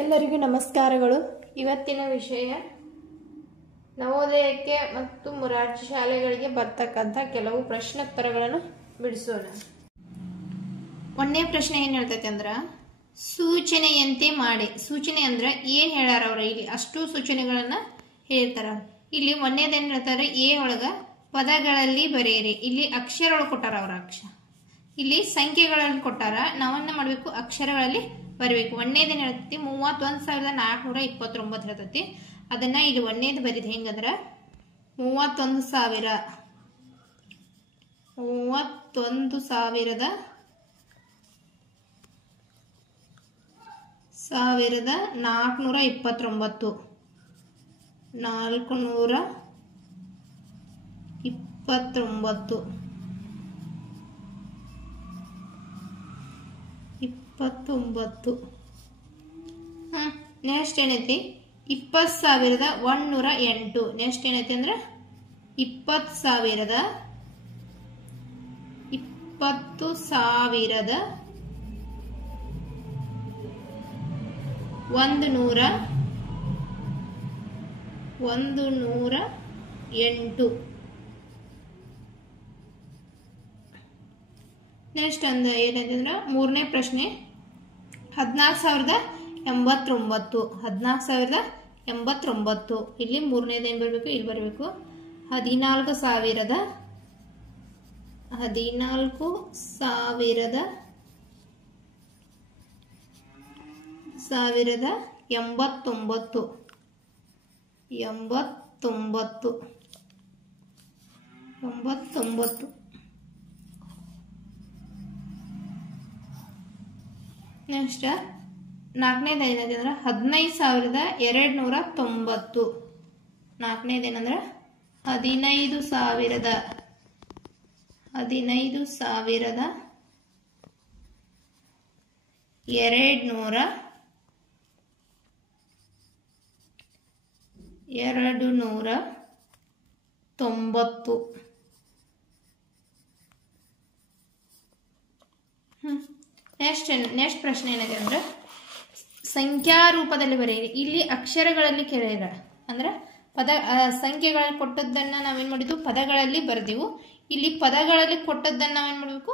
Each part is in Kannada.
ಎಲ್ಲರಿಗೂ ನಮಸ್ಕಾರಗಳು. ಇವತ್ತಿನ ವಿಷಯ ನವೋದಯಕ್ಕೆ ಮತ್ತು ಮೊರಾರ್ಜಿ ಶಾಲೆಗಳಿಗೆ ಬರ್ತಕ್ಕಂಥ ಕೆಲವು ಪ್ರಶ್ನೋತ್ತರಗಳನ್ನು ಬಿಡಿಸೋಣ. ಒಂದನೇ ಪ್ರಶ್ನೆ ಏನು ಹೇಳ್ತೈತೆ ಅಂದ್ರೆ, ಸೂಚನೆಯಂತೆ ಮಾಡಿ. ಸೂಚನೆ ಅಂದ್ರೆ ಏನು ಹೇಳ್ಯಾರ ಅವ್ರ, ಇಲ್ಲಿ ಅಷ್ಟು ಸೂಚನೆಗಳನ್ನ ಹೇಳ್ತಾರ. ಇಲ್ಲಿ ಒಂದನೇದೇನು ಹೇಳ್ತಾರೆ, ಎ ಒಳಗ ಪದಗಳಲ್ಲಿ ಬರೆಯಿರಿ. ಇಲ್ಲಿ ಅಕ್ಷರ ಒಳಗೆ ಕೊಟ್ಟಾರ ಅವ್ರ ಅಕ್ಷರ, ಇಲ್ಲಿ ಸಂಖ್ಯೆಗಳಲ್ಲಿ ಕೊಟ್ಟಾರ. ನಾವನ್ನ ಮಾಡಬೇಕು, ಅಕ್ಷರಗಳಲ್ಲಿ ಬರಬೇಕು. ಒಂದನೇದೇನು ಹೇಳ್ತೈತಿ, 31,429 ಹೇಳ್ತೈತಿ. ಅದನ್ನ ಇಲ್ಲಿ ಒಂದನೇದು ಬರೀದ್ ಹೆಂಗಂದ್ರ 31,429 429. ನೆಕ್ಸ್ಟ್ ಏನೈತಿ, 20,108. ನೆಕ್ಸ್ಟ್ ಏನೈತಿ ಅಂದ್ರೆ 20,108. ನೆಕ್ಸ್ಟ್ ಅಂದ ಏನೈತಿ ಅಂದ್ರೆ ಮೂರನೇ ಪ್ರಶ್ನೆ, 14,089. 14,089. ಇಲ್ಲಿ ಮೂರನೇದು ಏನ್ ಬರಬೇಕು, ಇಲ್ಲಿ ಬರಬೇಕು 14,089. 89. ನೆಕ್ಸ್ಟ್ ನಾಲ್ಕನೇದು ಏನಂದ್ರೆ 15,290. ನಾಲ್ಕನೇದು ಏನಂದ್ರೆ 15,290. ನೆಕ್ಸ್ಟ್ ಪ್ರಶ್ನೆ ಏನಿದೆ ಅಂದ್ರೆ, ಸಂಖ್ಯಾ ರೂಪದಲ್ಲಿ ಬರೆಯಿರಿ. ಇಲ್ಲಿ ಅಕ್ಷರಗಳಲ್ಲಿ ಕೇಳಿರ ಅಂದ್ರೆ ಸಂಖ್ಯೆಗಳಲ್ಲಿ ಕೊಟ್ಟದ್ದನ್ನ ನಾವೇನ್ ಮಾಡಿದ್ವು, ಪದಗಳಲ್ಲಿ ಬರೆದಿವು. ಇಲ್ಲಿ ಪದಗಳಲ್ಲಿ ಕೊಟ್ಟದ್ದನ್ನ ನಾವೇನ್ ಮಾಡಬೇಕು,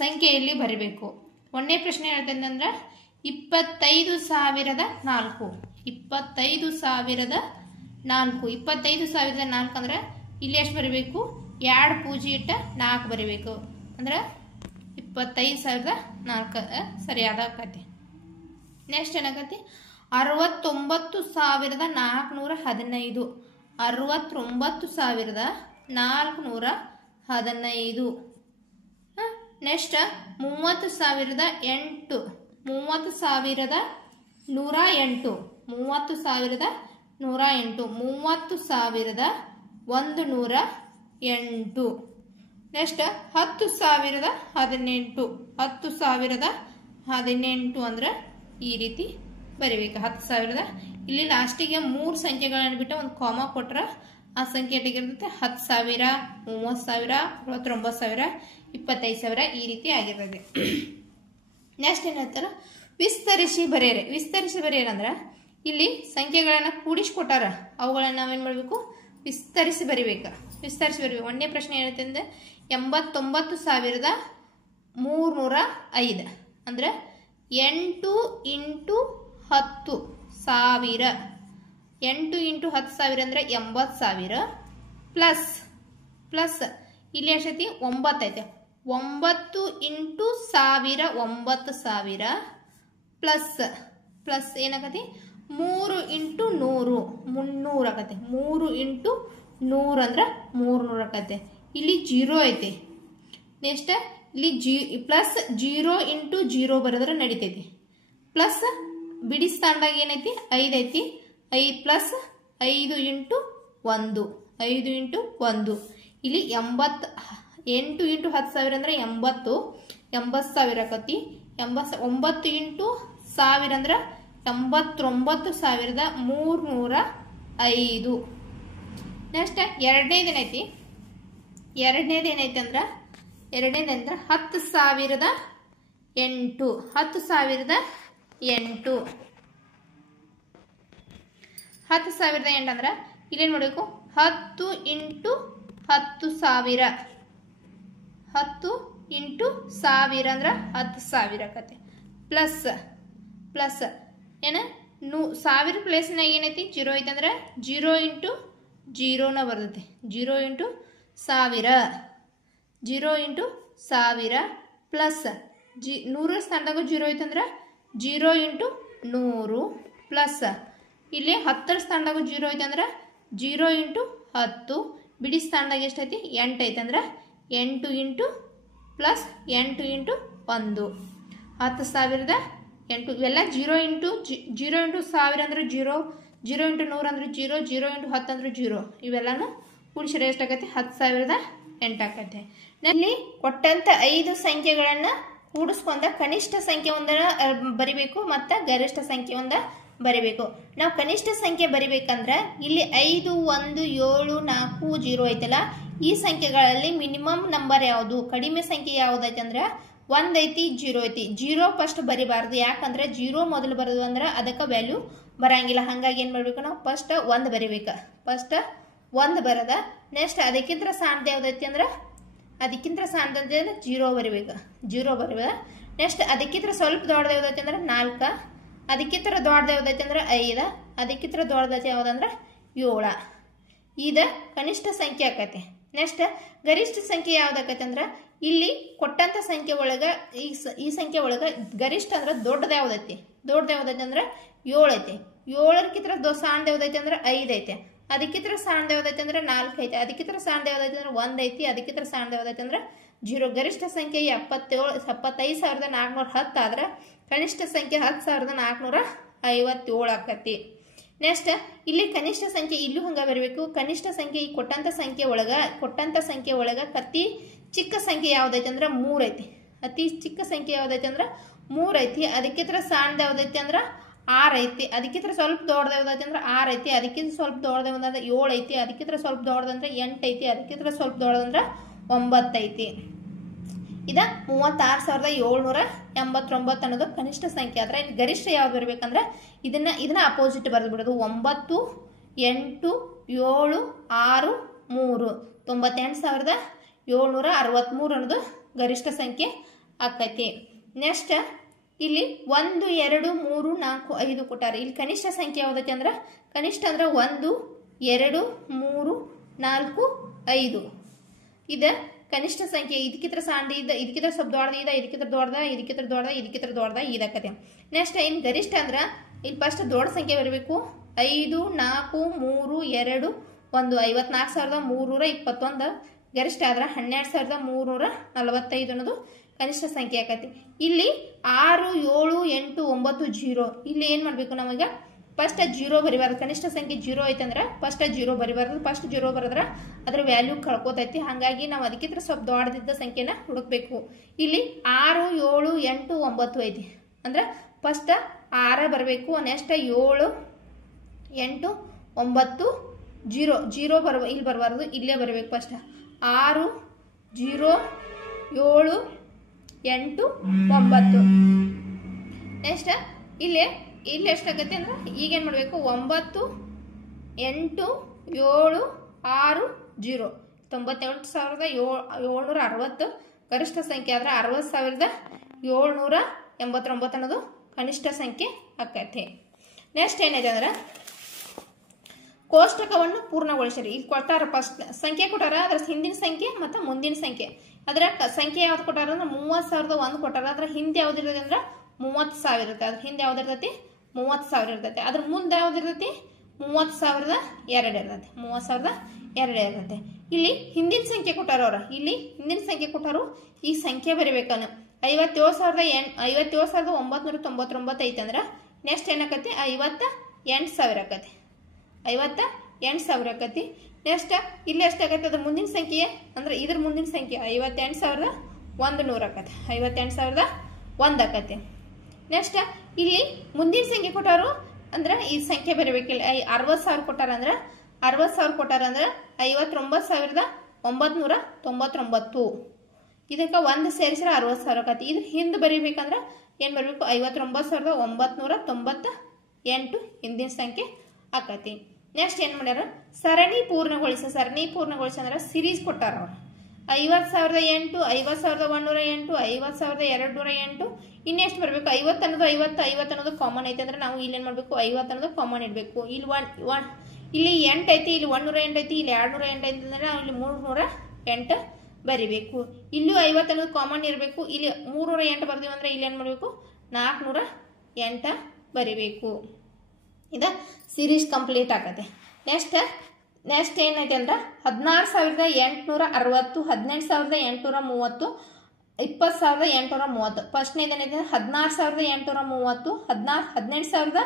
ಸಂಖ್ಯೆಯಲ್ಲಿ ಬರಿಬೇಕು. ಒಂದನೇ ಪ್ರಶ್ನೆ ಹೇಳ್ತಂದ್ರೆ ಅಂದ್ರೆ 25,004. 25,004 ಅಂದ್ರೆ ಇಲ್ಲಿ ಎಷ್ಟು ಬರಿಬೇಕು, 2 ಪೂಜೆ ಇಟ್ಟ 4 ಬರಿಬೇಕು. ಅಂದ್ರೆ 25,004 ಸರಿಯಾದ ಆಕತಿ. ನೆಕ್ಸ್ಟ್ ಏನಾಗತಿ, 69,415. 69,415. ನೆಕ್ಸ್ಟ್ 30,008. 30,108. 30,108. 30,108. ನೆಕ್ಸ್ಟ್ 10,018. 10,018 ಅಂದ್ರೆ ಈ ರೀತಿ ಬರಿಬೇಕು. 10,000. ಇಲ್ಲಿ ಲಾಸ್ಟಿಗೆ 3 ಸಂಖ್ಯೆಗಳನ್ನು ಬಿಟ್ಟು ಒಂದು ಕಾಮ ಕೊಟ್ರ ಆ ಸಂಖ್ಯೆ ಎಷ್ಟಿರುತ್ತೆ, 10,000, 30,000, 69,000, 25,000 ಈ ರೀತಿ ಆಗಿರ್ತದೆ. ನೆಕ್ಸ್ಟ್ ಏನ್ ಹೇಳ್ತಾರ, ವಿಸ್ತರಿಸಿ ಬರೆಯರೆ. ವಿಸ್ತರಿಸಿ ಬರೆಯರಂದ್ರ ಇಲ್ಲಿ ಸಂಖ್ಯೆಗಳನ್ನ ಕೂಡಿಸ್ಕೊಟ್ಟಾರ, ಅವುಗಳನ್ನ ನಾವೇನ್ ಮಾಡ್ಬೇಕು, ವಿಸ್ತರಿಸಿ ಬರಿಬೇಕು. ಒಂದನೇ ಪ್ರಶ್ನೆ ಏನೈತೆ ಅಂದ್ರೆ 89,305. ಅಂದ್ರೆ 8 × 10,000. 8 × 10,000 ಅಂದ್ರೆ 80,000 ಪ್ಲಸ್ ಇಲ್ಲಿ ಎಷ್ಟೈತಿ, 9 ಐತೆ. 9 × 1000 9,000 ಪ್ಲಸ್ ಏನಾಗತಿ, 3 × 100 300 ಆಗತ್ತೆ. 3 × 100 ಅಂದ್ರೆ 300 ಆಗತ್ತೆ. ಇಲ್ಲಿ 0 ಐತಿ. ನೆಕ್ಸ್ಟ್ ಇಲ್ಲಿ ಪ್ಲಸ್ 0 × 0 ಬರೆದ್ರೆ ನಡಿತೈತಿ. ಪ್ಲಸ್ ಬಿಡಿ ಸ್ಥಾನದಾಗ ಏನೈತಿ, 5 ಐತಿ. 5 ಪ್ಲಸ್ 5 × 1 5 × 1. ಇಲ್ಲಿ 8 × 10,000 ಅಂದ್ರೆ 80,000 ಆಕತಿ. 9 × 1000 ಅಂದ್ರೆ 89,305. ನೆಕ್ಸ್ಟ್ ಎರಡನೇದೇನೈತಿ ಅಂದ್ರೆ 10,008. 10,008. 10,008 ಅಂದ್ರೆ ಇಲ್ಲೇನು ಮಾಡಬೇಕು 10 ಇಂಟು 10,000 10 ಇಂಟು 1000 ಅಂದ್ರೆ 10,000 ಆಕತಿ ಪ್ಲಸ್ ಏನ 1000 ಪ್ಲೇಸ್ನಾಗ ಏನೈತಿ 0 ಐತೆ ಅಂದ್ರೆ 0 ಇಂಟು 0ನ ಬರ್ತೈತಿ 0 ಇಂಟು 1000 0 ಇಂಟು 1000 ಪ್ಲಸ್ 100 ಸ್ಥಾನದಾಗ 0 ಐತೆ ಅಂದ್ರೆ 0 ಇಂಟು 100 ಪ್ಲಸ್ ಇಲ್ಲಿ 10 ಸ್ಥಾನದಾಗ 0 ಐತೆ ಅಂದ್ರೆ 0 ಇಂಟು 10 ಬಿಡಿ ಸ್ಥಾನದಾಗ ಎಷ್ಟೈತಿ 8 ಐತೆ ಅಂದ್ರೆ 8 ಇಂಟು ಪ್ಲಸ್ 8 ಇಂಟು 1 10,008 ಇವೆಲ್ಲ 0 ಇಂಟು 1000 ಅಂದ್ರೆ 0 0 ಇಂಟು 100 ಅಂದ್ರೆ 0 0 ಇಂಟು 10 ಅಂದ್ರೆ 0 ಇವೆಲ್ಲನೂ ಕೂಡಿಸಿದ್ರೆ ಎಷ್ಟಾಗತ್ತೆ 10,008 ಆಕತ್ತೆ. ಇಲ್ಲಿ ಕೊಟ್ಟಂತ 5 ಸಂಖ್ಯೆಗಳನ್ನು ಕೂಡಿಸ್ಕೊಂಡ ಕನಿಷ್ಠ ಸಂಖ್ಯೆ ಒಂದನ್ನು ಬರಿಬೇಕು ಮತ್ತು ಗರಿಷ್ಠ ಸಂಖ್ಯೆ ಒಂದ ಬರಿಬೇಕು. ನಾವು ಕನಿಷ್ಠ ಸಂಖ್ಯೆ ಬರಿಬೇಕಂದ್ರೆ ಇಲ್ಲಿ 5 1 7 4 0 ಐತಲ್ಲ ಈ ಸಂಖ್ಯೆಗಳಲ್ಲಿ ಮಿನಿಮಮ್ ನಂಬರ್ ಯಾವುದು ಕಡಿಮೆ ಸಂಖ್ಯೆ ಯಾವುದೈತೆ ಅಂದ್ರೆ 1 ಐತಿ 0 ಐತಿ 0 ಫಸ್ಟ್ ಬರಿಬಾರ್ದು ಯಾಕಂದ್ರೆ 0 ಮೊದಲು ಬರೋದು ಅಂದ್ರೆ ಅದಕ್ಕೆ ವ್ಯಾಲ್ಯೂ ಬರಂಗಿಲ್ಲ. ಹಾಗಾಗಿ ಏನು ಮಾಡಬೇಕು ನಾವು ಫಸ್ಟ್ 1 ಬರಿಬೇಕು. ಫಸ್ಟ್ 1 ಬರದ ನೆಕ್ಸ್ಟ್ ಅದಕ್ಕಿಂತ ಸಾಣದ ಯಾವುದೈತಿ ಅಂದ್ರೆ ಅದಕ್ಕಿಂತ ಸಾಣದಂತೆ 0 ಬರಿಬೇಕು 0 ಬರಿಬೇಕು. ನೆಕ್ಸ್ಟ್ ಅದಕ್ಕಿಂತ ಸ್ವಲ್ಪ ದೊಡ್ಡದು ಯಾವುದೈತಿ ಅಂದ್ರೆ 4 ಅದಕ್ಕಿಂತ ದೊಡ್ಡದು ಯಾವುದೈತಿ ಅಂದ್ರೆ 5 ಅದಕ್ಕಿಂತ ದೊಡ್ಡದೈತಿ ಯಾವುದಂದ್ರೆ 7 ಇದು ಕನಿಷ್ಠ ಸಂಖ್ಯೆ ಆಕತಿ. ನೆಕ್ಸ್ಟ್ ಗರಿಷ್ಠ ಸಂಖ್ಯೆ ಯಾವ್ದಾಕತಿ ಅಂದ್ರೆ ಇಲ್ಲಿ ಕೊಟ್ಟಂತ ಸಂಖ್ಯೆ ಒಳಗ ಈ ಸಂಖ್ಯೆ ಒಳಗ ಗರಿಷ್ಠ ಅಂದ್ರೆ ದೊಡ್ಡದು ಯಾವುದೈತಿ ಅಂದ್ರೆ 7 ಐತಿ 7 ಸಾಣದ ಯಾವುದೈತಿ ಅಂದ್ರೆ 5 ಐತೆ ಅದಕ್ಕಿಂತ ಸಾಣದ ಯಾವುದೈತಿ ಅಂದ್ರೆ 4 ಐತೆ ಅದಕ್ಕಿಂತ ಸಾಣದ ಯಾವುದೈತಿ ಅಂದ್ರೆ 1 ಐತಿ ಅದಕ್ಕಿಂತ ಸಾಣದ ಯಾವುದೈತಿ ಅಂದ್ರೆ 0. ಗರಿಷ್ಠ ಸಂಖ್ಯೆ 75,410 ಆದ್ರೆ ಕನಿಷ್ಠ ಸಂಖ್ಯೆ 10,457 ಆಕತಿ. ನೆಕ್ಸ್ಟ್ ಇಲ್ಲಿ ಕನಿಷ್ಠ ಸಂಖ್ಯೆ ಇಲ್ಲೂ ಹಂಗ ಬರಬೇಕು. ಕನಿಷ್ಠ ಸಂಖ್ಯೆ ಈ ಕೊಟ್ಟಂತ ಸಂಖ್ಯೆ ಒಳಗ ಅತಿ ಚಿಕ್ಕ ಸಂಖ್ಯೆ ಯಾವ್ದೈತಿ ಅಂದ್ರೆ 3 ಐತಿ ಅತಿ ಚಿಕ್ಕ ಸಂಖ್ಯೆ ಯಾವ್ದೈತಿ ಅಂದ್ರೆ 3 ಐತಿ ಅದಕ್ಕಿಂತ ಸಾಣದ ಯಾವ್ದೈತಿ ಅಂದ್ರೆ 6 ಐತಿ ಅದಕ್ಕಿಂತ ಸ್ವಲ್ಪ ದೊಡ್ಡದ ಯಾವ್ದೈತಿ ಅಂದ್ರೆ 6 ಐತಿ ಅದಕ್ಕಿಂತ ಸ್ವಲ್ಪ ದೊಡ್ಡದ ಅಂದ್ರೆ 7 ಐತಿ ಅದಕ್ಕಿಂತ ಸ್ವಲ್ಪ ದೊಡ್ಡದಂದ್ರೆ 8 ಐತಿ ಅದಕ್ಕಿಂತ ಸ್ವಲ್ಪ ದೊಡ್ಡದಂದ್ರೆ 9 ಐತಿ. ಇದ 36,789 ಅನ್ನೋದು ಕನಿಷ್ಠ ಸಂಖ್ಯೆ ಆದ್ರೆ ಇಲ್ಲಿ ಗರಿಷ್ಠ ಯಾವ್ದು ಬರ್ಬೇಕಂದ್ರೆ ಇದನ್ನ ಅಪೋಸಿಟ್ ಬರೆದು ಬಿಡೋದು 9 8 7 6 3 98,763 ಅನ್ನೋದು ಗರಿಷ್ಠ ಸಂಖ್ಯೆ ಆಕೈತಿ. ನೆಕ್ಸ್ಟ್ ಇಲ್ಲಿ 1 2 3 4 5 ಕೊಟ್ಟಾರೆ. ಇಲ್ಲಿ ಕನಿಷ್ಠ ಸಂಖ್ಯೆ ಯಾವ್ದೈತಿ ಅಂದ್ರೆ ಕನಿಷ್ಠ ಅಂದ್ರೆ 1 2 3 4 5 ಇದ ಕನಿಷ್ಠ ಸಂಖ್ಯೆ ಇದಕ್ಕಿಂತ ಸಾಂಡಿ ಇದಕ್ಕಿಂತ ಸ್ವಲ್ಪ ದೊಡ್ಡದ ಇದಕ್ಕಿಂತ ದೊಡ್ಡದ ಇದಾಕತೆ. ನೆಕ್ಸ್ಟ್ ಇನ್ ಗರಿಷ್ಠ ಅಂದ್ರ ಇಲ್ಲಿ ಫಸ್ಟ್ ದೊಡ್ಡ ಸಂಖ್ಯೆ ಬರಬೇಕು 5 4 3 2 1 54,321 ಗರಿಷ್ಠ ಆದ್ರೆ 12,345 ಅನ್ನೋದು ಕನಿಷ್ಠ ಸಂಖ್ಯೆ ಆಕತಿ. ಇಲ್ಲಿ 6 7 8 9 0 ಇಲ್ಲಿ ಏನ್ ಮಾಡ್ಬೇಕು ನಮಗೆ ಫಸ್ಟ್ 0 ಬರಿಬಾರ್ದು. ಕನಿಷ್ಠ ಸಂಖ್ಯೆ 0 ಐತೆ ಅಂದ್ರೆ ಫಸ್ಟ್ 0 ಬರಿಬಾರ್ದು. ಫಸ್ಟ್ 0 ಬರೆದ್ರೆ ಅದ್ರ ವ್ಯಾಲ್ಯೂ ಕಳ್ಕೋತೈತಿ. ಹಾಗಾಗಿ ನಾವು ಅದಕ್ಕಿಂತ ಸ್ವಲ್ಪ ದೊಡ್ಡದಿದ್ದ ಸಂಖ್ಯೆನ ಹುಡುಕ್ಬೇಕು. ಇಲ್ಲಿ 6 7 8 9 ಐತಿ ಅಂದ್ರೆ ಫಸ್ಟ್ 6 ಬರಬೇಕು. ನೆಕ್ಸ್ಟ್ 7 8 9 0 ಇಲ್ಲಿ ಬರಬಾರ್ದು ಇಲ್ಲೇ ಬರಬೇಕು. ಫಸ್ಟ್ 6 0 7 8 9 ನೆಕ್ಸ್ಟ್ ಇಲ್ಲಿ ಎಷ್ಟಾಗತ್ತೆ ಅಂದ್ರೆ ಈಗೇನು ಮಾಡಬೇಕು 9 8 7 6 0 98,760 ಗರಿಷ್ಠ ಸಂಖ್ಯೆ ಆದ್ರೆ 60,789 ಅನ್ನೋದು ಕನಿಷ್ಠ ಸಂಖ್ಯೆ ಆಕೈತಿ. ನೆಕ್ಸ್ಟ್ ಏನಿದೆ ಅಂದ್ರೆ ಕೋಷ್ಟಕವನ್ನು ಪೂರ್ಣಗೊಳಿಸಿರಿ. ಇಲ್ಲಿ ಕೊಟ್ಟಾರ ಫಸ್ಟ್ ಸಂಖ್ಯೆ ಕೊಟ್ಟಾರ ಅದ್ರ ಹಿಂದಿನ ಸಂಖ್ಯೆ ಮತ್ತು ಮುಂದಿನ ಸಂಖ್ಯೆ. ಅದರ ಸಂಖ್ಯೆ ಯಾವ್ದು ಕೊಟ್ಟಾರ ಅಂದ್ರೆ 30,001 ಕೊಟ್ಟಾರ. ಅದ್ರ ಹಿಂದೆ ಯಾವ್ದಿರ್ತದೆ ಅಂದ್ರೆ 30,000 ಇರುತ್ತೆ. ಅದ್ರ ಹಿಂದೆ ಯಾವ್ದು ಇರ್ತೈತಿ 30,000 ಇರ್ತೈತಿ. ಅದ್ರ ಮುಂದೆ ಯಾವ್ದು ಇರ್ತೈತಿ 30,002 ಇರ್ತೈತಿ 30,002 ಇರ್ತೈತಿ. ಇಲ್ಲಿ ಹಿಂದಿನ ಸಂಖ್ಯೆ ಕೊಟ್ಟಾರ ಅವ್ರ ಇಲ್ಲಿ ಹಿಂದಿನ ಸಂಖ್ಯೆ ಕೊಟ್ಟಾರು ಈ ಸಂಖ್ಯೆ ಬರಿಬೇಕನ್ನು 57,999 ಐತೆ ಅಂದ್ರೆ ನೆಕ್ಸ್ಟ್ ಏನಾಕತಿ 58,000 ಆಕತಿ 58,000 ಆಕತಿ. ನೆಕ್ಸ್ಟ್ ಇಲ್ಲಿ ಎಷ್ಟಾಗತ್ತೆ ಅದ್ರ ಮುಂದಿನ ಸಂಖ್ಯೆ ಅಂದ್ರೆ ಇದ್ರ ಮುಂದಿನ ಸಂಖ್ಯೆ 58,100 ಆಕತಿ 58,001 ಆಕತಿ. ನೆಕ್ಸ್ಟ್ ಇಲ್ಲಿ ಮುಂದಿನ ಸಂಖ್ಯೆ ಕೊಟ್ಟಾರು ಅಂದ್ರೆ ಈ ಸಂಖ್ಯೆ ಬರಬೇಕಿಲ್ಲ 60,000 ಕೊಟ್ಟಾರ ಅಂದ್ರೆ 59,999 ಇದಕ್ಕೆ ಒಂದು ಸೇರಿಸಿದ್ರೆ 60,000 ಆಕತಿ. ಇದ್ರ ಹಿಂದೆ ಬರೀಬೇಕಂದ್ರೆ ಏನ್ ಬರಬೇಕು 59,998 ಹಿಂದಿನ ಸಂಖ್ಯೆ ಆಕತಿ. ನೆಕ್ಸ್ಟ್ ಏನು ಮಾಡ್ಯಾರ, ಸರಣಿ ಪೂರ್ಣಗೊಳಿಸ ಅಂದ್ರೆ ಸಿರೀಸ್ ಕೊಟ್ಟಾರ ಅವ್ರು. 50,008, 50,108, 50,208. ಇನ್ನೆಷ್ಟು ಬರಬೇಕು, 50 ಅನ್ನೋದು 50 ಅನ್ನೋದು ಕಾಮನ್ ಐತೆ ಅಂದ್ರೆ ನಾವು ಇಲ್ಲಿ ಏನು ಮಾಡಬೇಕು, 50 ಅನ್ನೋದು ಕಾಮನ್ ಇಡಬೇಕು. ಇಲ್ಲಿ ಇಲ್ಲಿ 8 ಐತಿ, ಇಲ್ಲಿ 108 ಐತಿ, ಇಲ್ಲಿ 208 ಐತಿ ಅಂದ್ರೆ ನಾವು ಇಲ್ಲಿ 308 ಬರಿಬೇಕು. ಇಲ್ಲೂ 50 ಅನ್ನೋದು ಕಾಮನ್ ಇರಬೇಕು. ಇಲ್ಲಿ 308 ಬರ್ತೀವಿ ಅಂದ್ರೆ ಇಲ್ಲಿ ಏನು ಮಾಡಬೇಕು, 408 ಬರಿಬೇಕು. ಇದು ಸೀರೀಸ್ ಕಂಪ್ಲೀಟ್ ಆಗತ್ತೆ. ನೆಕ್ಸ್ಟ್ ಏನೈತೆ ಅಂದ್ರೆ 16,860, 18,830, 20,830. ಫಸ್ಟ್ನೇದು ಏನೈತೆ 16,830, 18,830,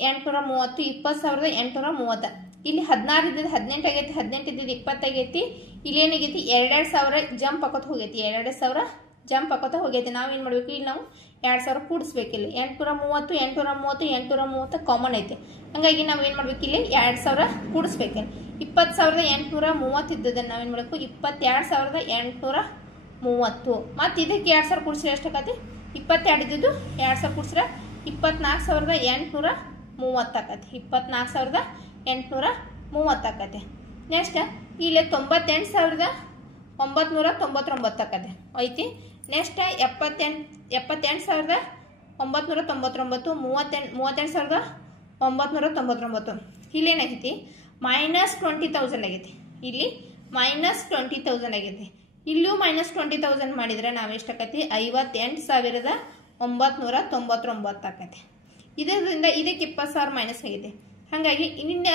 20,830. ಇಲ್ಲಿ 16 ಇದ್ದದ್ದು 18 ಆಗೈತಿ, 18 ಇದ್ದದ್ದು 20 ಆಗೈತಿ. ಇಲ್ಲಿ ಏನಾಗೈತಿ, 2,000 ಜಂಪ್ ಹಾಕೋತ ಹೋಗೈತಿ, 2,000 ಜಂಪ್ ಹಾಕೋತ ಹೋಗೈತಿ. ನಾವೇನು ಮಾಡಬೇಕು, ಇಲ್ಲಿ ನಾವು 2,000 ಕೂಡಿಸ್ಬೇಕು. ಇಲ್ಲಿ 830, 830, 830 ಕಾಮನ್ ಐತಿ. ಹಂಗಾಗಿ ನಾವು ಏನು ಮಾಡ್ಬೇಕು, ಇಲ್ಲಿ 2,000 ಕೂಡಿಸ್ಬೇಕು. 20,830 ಇದ್ದದನ್ನು ನಾವೇನು ಮಾಡಬೇಕು, 22,830. ಮತ್ತು ಇದಕ್ಕೆ 2,000 ಕೂಡಿಸಿದ್ರೆ ಎಷ್ಟಾಗತ್ತೆ, 22 ಇದ್ದದ್ದು 2,000 ಕೂಡಿಸಿದ್ರೆ 24,830 ಆಕತಿ. 24,830 ಆಕತಿ. ನೆಕ್ಸ್ಟ್ ಇಲ್ಲಿ 98,999 ಆಕತಿ ಐತಿ. ನೆಕ್ಸ್ಟ್ 78,999, 38,999. ಇಲ್ಲೇನಾಗೈತಿ, -20,000 ಆಗೈತಿ. ಇಲ್ಲಿ -20,000 ಆಗೈತಿ. ಇಲ್ಲೂ -20,000 ಮಾಡಿದ್ರೆ ನಾವು ಎಷ್ಟಾಕತಿ, 58,999 ಆಕತಿ. ಇದರಿಂದ ಇದಕ್ಕೆ 20,000 ಮೈನಸ್ ಆಗೈತಿ. ಹಾಗಾಗಿ ಇಲ್ಲಿಂದ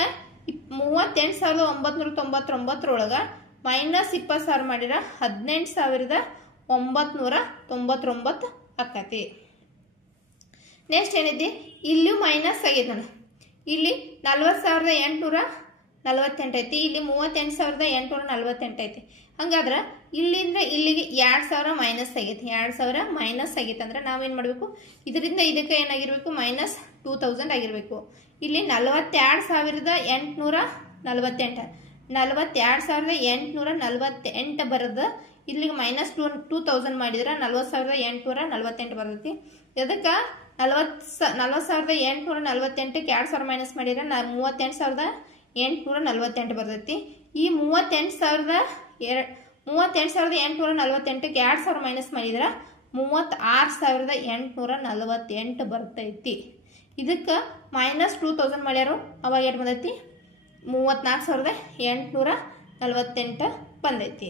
38,999 ಒಳಗೆ -20,000 ಮಾಡಿದ್ರೆ 18,999 ಆಕತಿ. ನೆಕ್ಸ್ಟ್ ಏನೈತಿ, ಇಲ್ಲೂ ಮೈನಸ್ ಆಗೈತಿ ನಾನು. ಇಲ್ಲಿ 40,848 ಐತಿ, ಇಲ್ಲಿ 38,848 ಐತಿ. ಹಂಗಾದ್ರೆ ಇಲ್ಲಿಂದ ಇಲ್ಲಿಗೆ 2,000 ಮೈನಸ್ ಆಗೈತಿ. 2,000 ಮೈನಸ್ ಆಗೈತೆ ಅಂದ್ರೆ ನಾವೇನು ಮಾಡಬೇಕು, ಇದರಿಂದ ಇದಕ್ಕೆ ಏನಾಗಿರ್ಬೇಕು, -2,000 ಆಗಿರಬೇಕು. ಇಲ್ಲಿ 42,848, 42,848 ಬರೋದು. ಇಲ್ಲಿಗೆ -2,000 ಮಾಡಿದ್ರೆ 40,848 ಬರ್ತೈತಿ. ಇದಕ್ಕೆ 40,848ಕ್ಕೆ 2,000 ಮೈನಸ್ ಮಾಡಿದ್ರೆ 38,848 ಬರ್ತೈತಿ. ಈ 38,848ಕ್ಕೆ 2,000 ಮೈನಸ್ ಮಾಡಿದ್ರೆ 36,848 ಬರ್ತೈತಿ. ಇದಕ್ಕೆ -2,000 ಮಾಡ್ಯಾರು, ಅವಾಗ ಎಷ್ಟು ಬಂದೈತಿ, 34,848 ಬಂದೈತಿ.